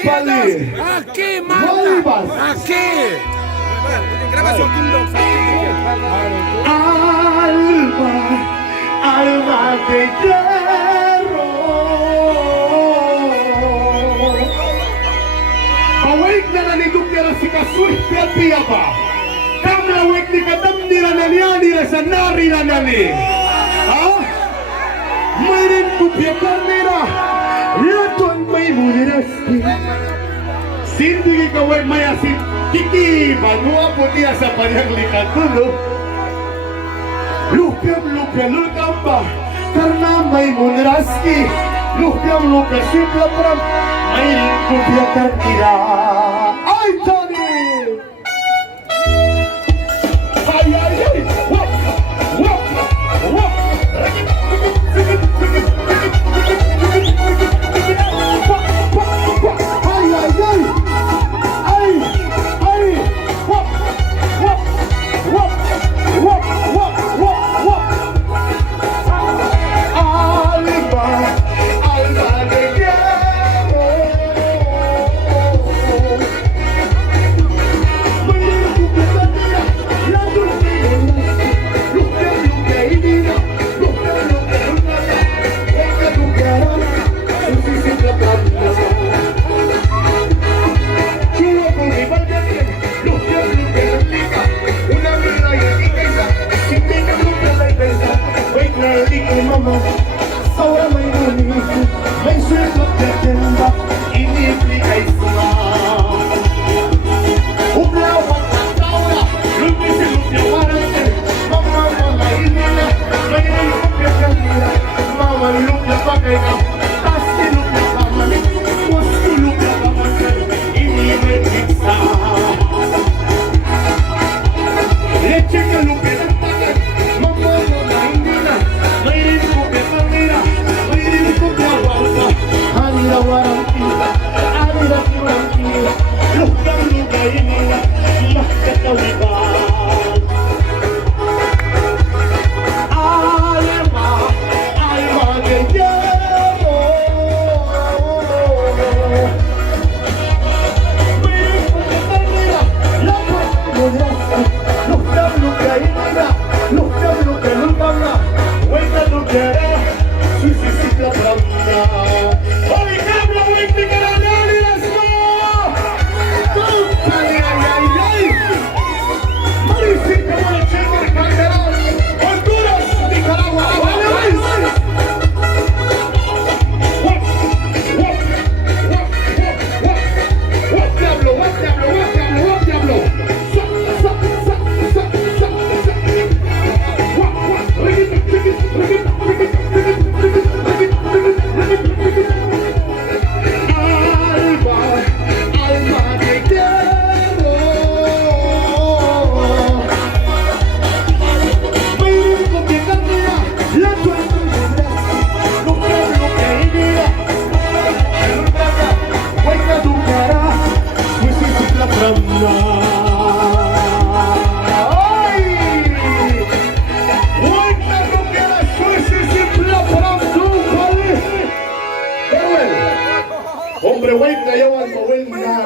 Pali. Aquí, manda. Aquí. Alma, alma de hierro. Awake na nanigugyan si Kasuy Piya pa. Kamla awake ni kadam nila na niya sa nari na nani. Ha? Mayroon ko piya karnira. Yaton may muniraski. Sindi kaway mayasin. Kiki manua po niya sa paniyang likatulo. Lupiam lukam ba? Karena may muniraski. Lupiam simple pram. Mayroon ko piya karnira. Ay, Tony! Ay, ay, ay! Wap! Wap! Wap! Ay, ay, ay! Ay! Ay! Wap! Wap! Wap! Wap! Wap! Wap! Wap! Alba! Alba de hierro. Mama, ahora may bonito, may suelo de tenda, inibigay sila. Ublawat ang taula, lumisilupi warante, mama inila, may lupya kanila, mama lupya bagay ka, tasti lupya paman, wastu lupya paman, inibigay sa. Leche ka lupya ng bagay, mama inila, may lupya kanila, may lupya walpa, hanila warang tila, anila kurang tila, lupang lupya inila, makatawiban. Alma, alma de hierro. May lupya kanila, lupang lupya inila, lupang lupya lupang na, wait na lupya.